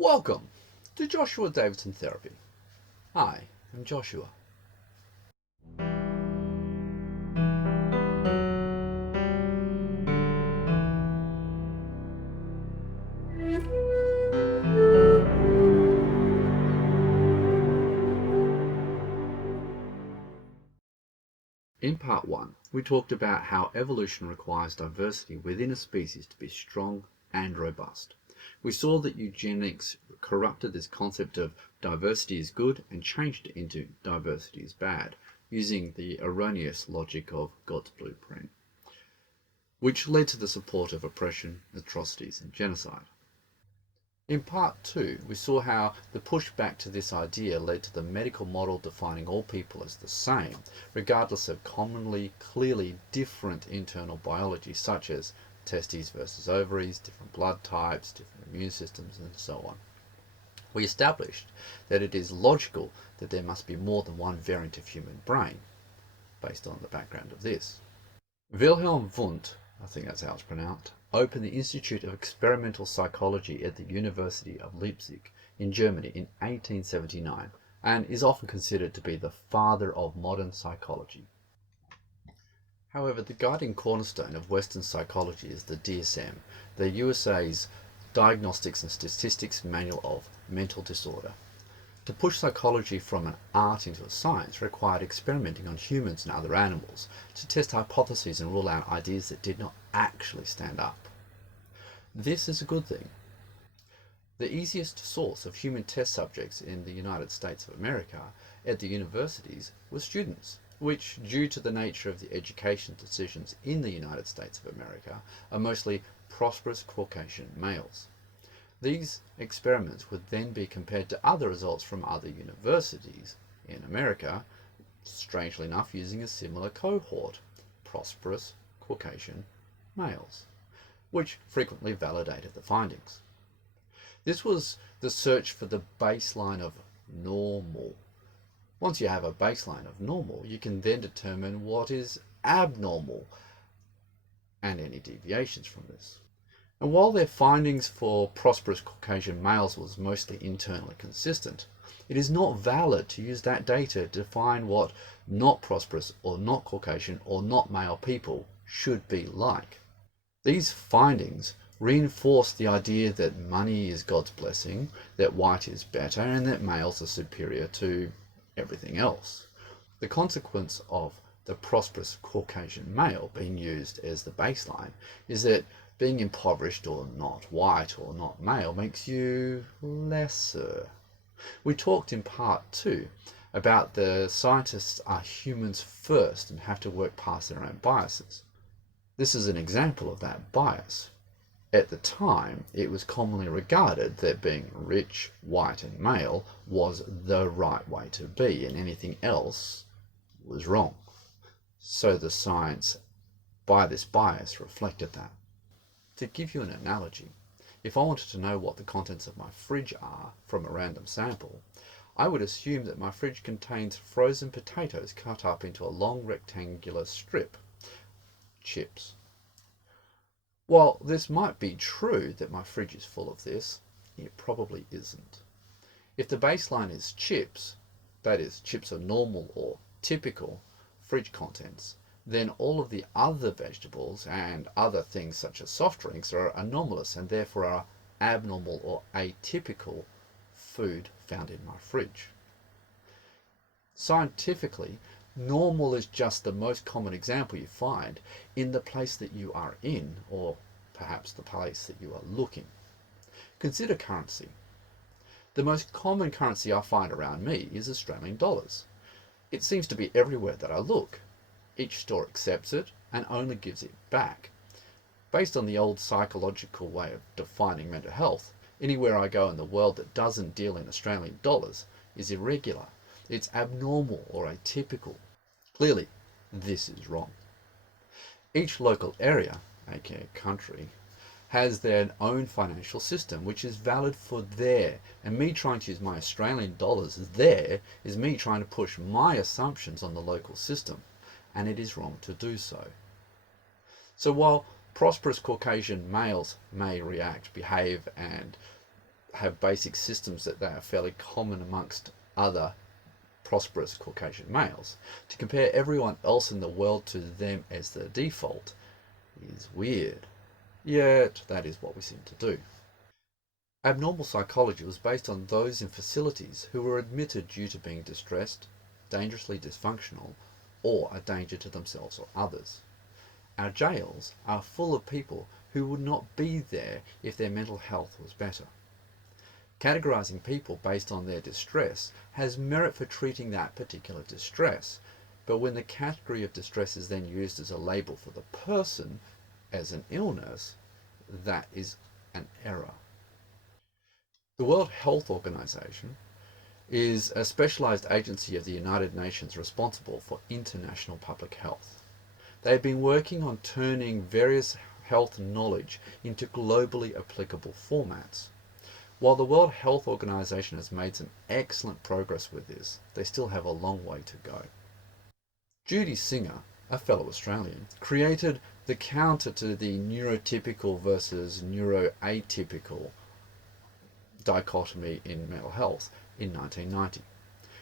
Welcome to Joshua Davidson Therapy. I am Joshua. In part 1, we talked about how evolution requires diversity within a species to be strong and robust. We saw that eugenics corrupted this concept of diversity is good and changed it into diversity is bad, using the erroneous logic of God's blueprint, which led to the support of oppression, atrocities, and genocide. In part 2, we saw how the pushback to this idea led to the medical model defining all people as the same, regardless of commonly, clearly different internal biology, such as testes versus ovaries, different blood types, different immune systems, and so on. We established that it is logical that there must be more than one variant of human brain, based on the background of this. Wilhelm Wundt, I think that's how it's pronounced, opened the Institute of Experimental Psychology at the University of Leipzig in Germany in 1879 and is often considered to be the father of modern psychology. However, the guiding cornerstone of Western psychology is the DSM, the USA's Diagnostics and Statistics Manual of Mental Disorder. To push psychology from an art into a science required experimenting on humans and other animals to test hypotheses and rule out ideas that did not actually stand up. This is a good thing. The easiest source of human test subjects in the United States of America at the universities was students, which, due to the nature of the education decisions in the United States of America, are mostly prosperous Caucasian males. These experiments would then be compared to other results from other universities in America, strangely enough using a similar cohort, prosperous Caucasian males, which frequently validated the findings. This was the search for the baseline of normal. Once you have a baseline of normal, you can then determine what is abnormal and any deviations from this. And while their findings for prosperous Caucasian males was mostly internally consistent, it is not valid to use that data to define what not prosperous or not Caucasian or not male people should be like. These findings reinforce the idea that money is God's blessing, that white is better, and that males are superior to everything else. The consequence of the prosperous Caucasian male being used as the baseline is that being impoverished or not white or not male makes you lesser. We talked in part 2 about the scientists are humans first and have to work past their own biases. This is an example of that bias. At the time, it was commonly regarded that being rich, white and male was the right way to be, and anything else was wrong. So the science, by this bias, reflected that. To give you an analogy, if I wanted to know what the contents of my fridge are from a random sample, I would assume that my fridge contains frozen potatoes cut up into a long rectangular strip, chips. While this might be true that my fridge is full of this, it probably isn't. If the baseline is chips, that is, chips are normal or typical fridge contents, then all of the other vegetables and other things such as soft drinks are anomalous and therefore are abnormal or atypical food found in my fridge. Scientifically, normal is just the most common example you find in the place that you are in, or perhaps the place that you are looking. Consider currency. The most common currency I find around me is Australian dollars. It seems to be everywhere that I look. Each store accepts it and only gives it back. Based on the old psychological way of defining mental health, anywhere I go in the world that doesn't deal in Australian dollars is irregular. It's abnormal or atypical. Clearly, this is wrong. Each local area, aka country, has their own financial system which is valid for there, and me trying to use my Australian dollars as there is me trying to push my assumptions on the local system, and it is wrong to do so. So while prosperous Caucasian males may react, behave and have basic systems that they are fairly common amongst other prosperous Caucasian males. To compare everyone else in the world to them as the default is weird. Yet that is what we seem to do. Abnormal psychology was based on those in facilities who were admitted due to being distressed, dangerously dysfunctional, or a danger to themselves or others. Our jails are full of people who would not be there if their mental health was better. Categorizing people based on their distress has merit for treating that particular distress, but when the category of distress is then used as a label for the person as an illness, that is an error. The World Health Organization is a specialized agency of the United Nations responsible for international public health. They have been working on turning various health knowledge into globally applicable formats. While the World Health Organization has made some excellent progress with this, they still have a long way to go. Judy Singer, a fellow Australian, created the counter to the neurotypical versus neuroatypical dichotomy in mental health in 1990.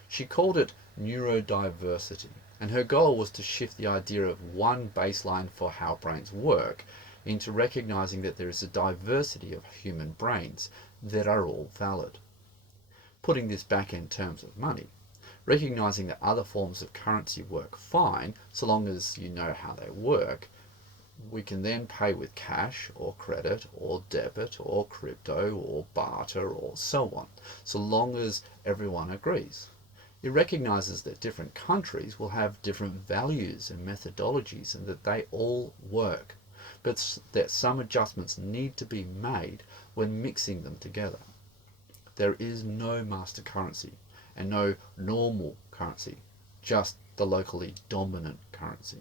She called it Neurodiversity, and her goal was to shift the idea of one baseline for how brains work into recognizing that there is a diversity of human brains that are all valid. Putting this back in terms of money, recognizing that other forms of currency work fine so long as you know how they work, we can then pay with cash or credit or debit or crypto or barter or so on, so long as everyone agrees. It recognizes that different countries will have different values and methodologies and that they all work, but that some adjustments need to be made when mixing them together. There is no master currency and no normal currency, just the locally dominant currency.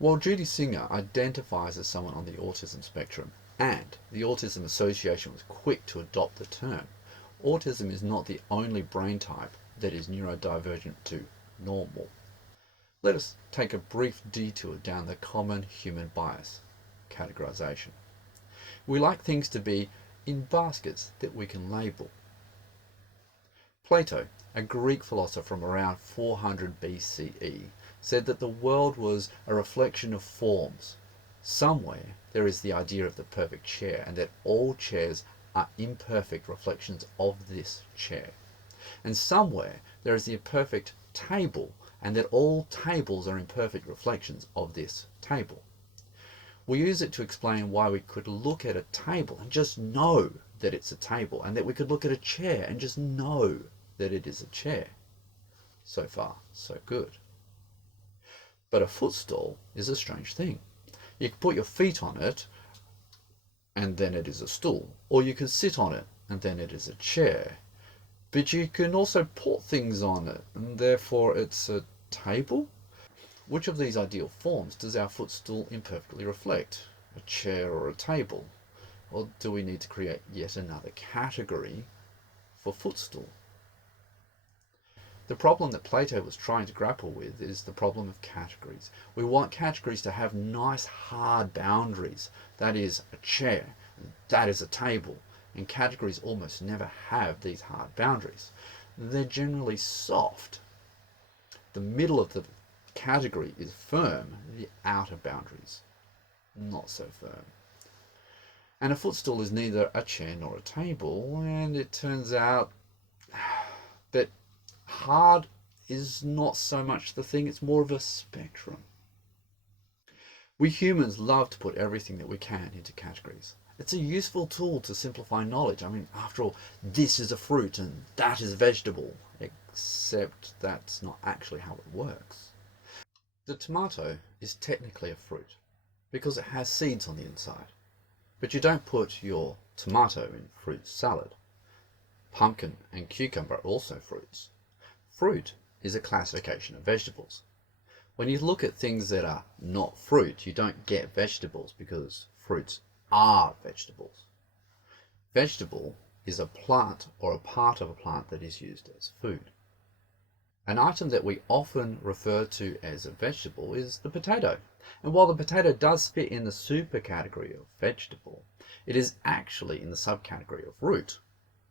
While Judy Singer identifies as someone on the autism spectrum, and the Autism Association was quick to adopt the term, autism is not the only brain type that is neurodivergent to normal. Let us take a brief detour down the common human bias, categorization. We like things to be in baskets that we can label. Plato, a Greek philosopher from around 400 BCE, said that the world was a reflection of forms. Somewhere there is the idea of the perfect chair, and that all chairs are imperfect reflections of this chair. And somewhere there is the perfect table, and that all tables are imperfect reflections of this table. We use it to explain why we could look at a table and just know that it's a table, and that we could look at a chair and just know that it is a chair. So far, so good. But a footstool is a strange thing. You can put your feet on it and then it is a stool, or you can sit on it and then it is a chair. But you can also put things on it and therefore it's a table? Which of these ideal forms does our footstool imperfectly reflect? A chair or a table? Or do we need to create yet another category for footstool? The problem that Plato was trying to grapple with is the problem of categories. We want categories to have nice hard boundaries. That is a chair, that is a table. And categories almost never have these hard boundaries. They're generally soft. The middle of the category is firm, the outer boundaries not so firm. And a footstool is neither a chair nor a table, and it turns out that hard is not so much the thing, it's more of a spectrum. We humans love to put everything that we can into categories. It's a useful tool to simplify knowledge. I mean, after all, this is a fruit and that is a vegetable, except that's not actually how it works. The tomato is technically a fruit because it has seeds on the inside, but you don't put your tomato in fruit salad. Pumpkin and cucumber are also fruits. Fruit is a classification of vegetables. When you look at things that are not fruit, you don't get vegetables because fruits are vegetables. Vegetable is a plant or a part of a plant that is used as food. An item that we often refer to as a vegetable is the potato. And while the potato does fit in the super category of vegetable, it is actually in the subcategory of root.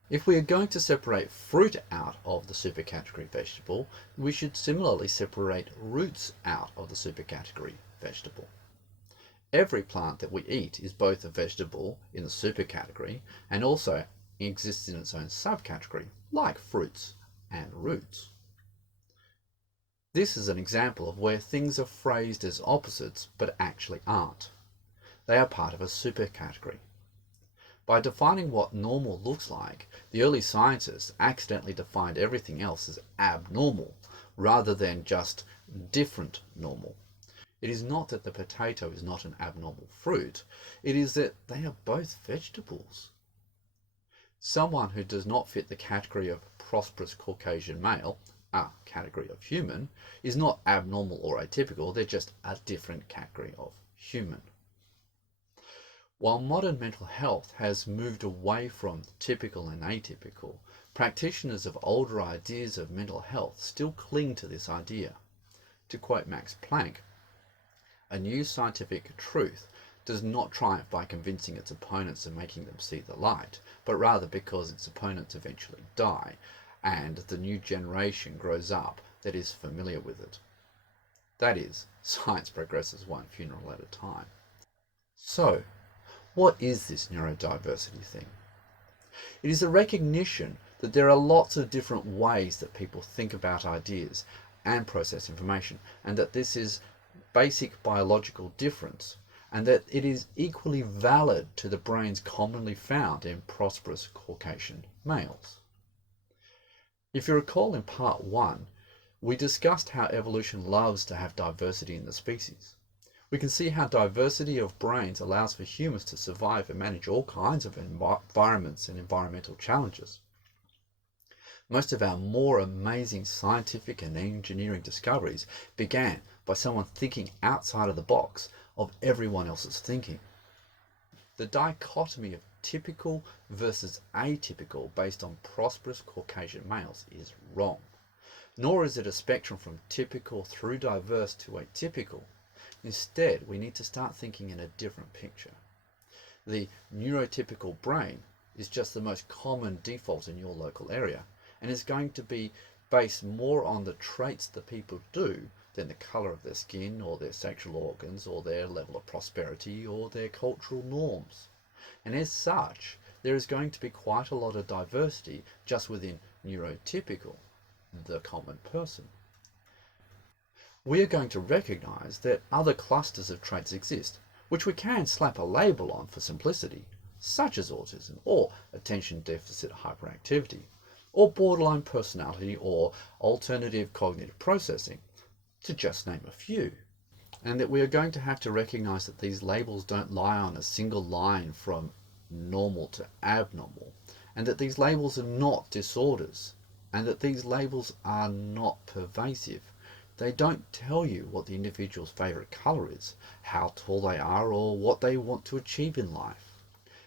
If we are going to separate fruit out of the supercategory vegetable, we should similarly separate roots out of the supercategory vegetable. Every plant that we eat is both a vegetable in the supercategory and also exists in its own subcategory, like fruits and roots. This is an example of where things are phrased as opposites but actually aren't. They are part of a supercategory. By defining what normal looks like, the early scientists accidentally defined everything else as abnormal rather than just different normal. It is not that the potato is not an abnormal fruit, it is that they are both vegetables. Someone who does not fit the category of prosperous Caucasian male, a category of human, is not abnormal or atypical, they're just a different category of human. While modern mental health has moved away from typical and atypical, practitioners of older ideas of mental health still cling to this idea. To quote Max Planck, a new scientific truth does not triumph by convincing its opponents and making them see the light, but rather because its opponents eventually die, and the new generation grows up that is familiar with it. That is, science progresses one funeral at a time. So, what is this neurodiversity thing? It is a recognition that there are lots of different ways that people think about ideas and process information, and that this is basic biological difference, and that it is equally valid to the brains commonly found in prosperous Caucasian males. If you recall in part 1, we discussed how evolution loves to have diversity in the species. We can see how diversity of brains allows for humans to survive and manage all kinds of environments and environmental challenges. Most of our more amazing scientific and engineering discoveries began by someone thinking outside of the box of everyone else's thinking. The dichotomy of typical versus atypical based on prosperous Caucasian males is wrong. Nor is it a spectrum from typical through diverse to atypical. Instead, we need to start thinking in a different picture. The neurotypical brain is just the most common default in your local area, and is going to be based more on the traits that people do than the colour of their skin or their sexual organs or their level of prosperity or their cultural norms. And as such, there is going to be quite a lot of diversity just within neurotypical, the common person. We are going to recognise that other clusters of traits exist, which we can slap a label on for simplicity, such as autism or attention deficit hyperactivity, or borderline personality or alternative cognitive processing, to just name a few. And that we are going to have to recognise that these labels don't lie on a single line from normal to abnormal, and that these labels are not disorders, and that these labels are not pervasive. They don't tell you what the individual's favourite colour is, how tall they are, or what they want to achieve in life.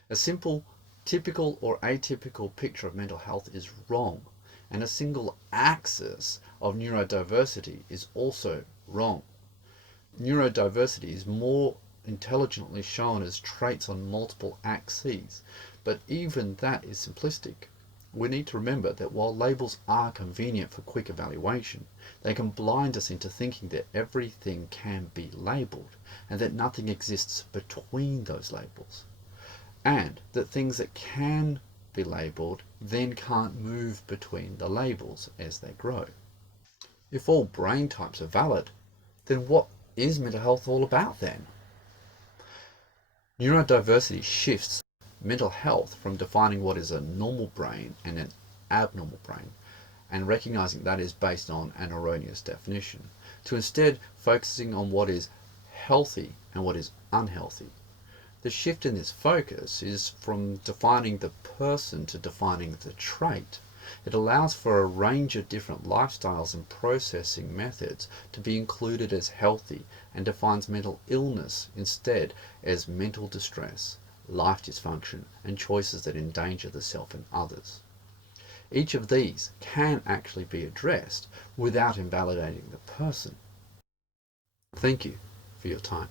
A simple typical or atypical picture of mental health is wrong, and a single axis of neurodiversity is also wrong. Neurodiversity is more intelligently shown as traits on multiple axes, but even that is simplistic. We need to remember that while labels are convenient for quick evaluation, they can blind us into thinking that everything can be labelled and that nothing exists between those labels, and that things that can be labelled then can't move between the labels as they grow. If all brain types are valid, then what is mental health all about then? Neurodiversity shifts mental health from defining what is a normal brain and an abnormal brain, and recognizing that is based on an erroneous definition, to instead focusing on what is healthy and what is unhealthy. The shift in this focus is from defining the person to defining the trait. It allows for a range of different lifestyles and processing methods to be included as healthy, and defines mental illness instead as mental distress, life dysfunction, and choices that endanger the self and others. Each of these can actually be addressed without invalidating the person. Thank you for your time.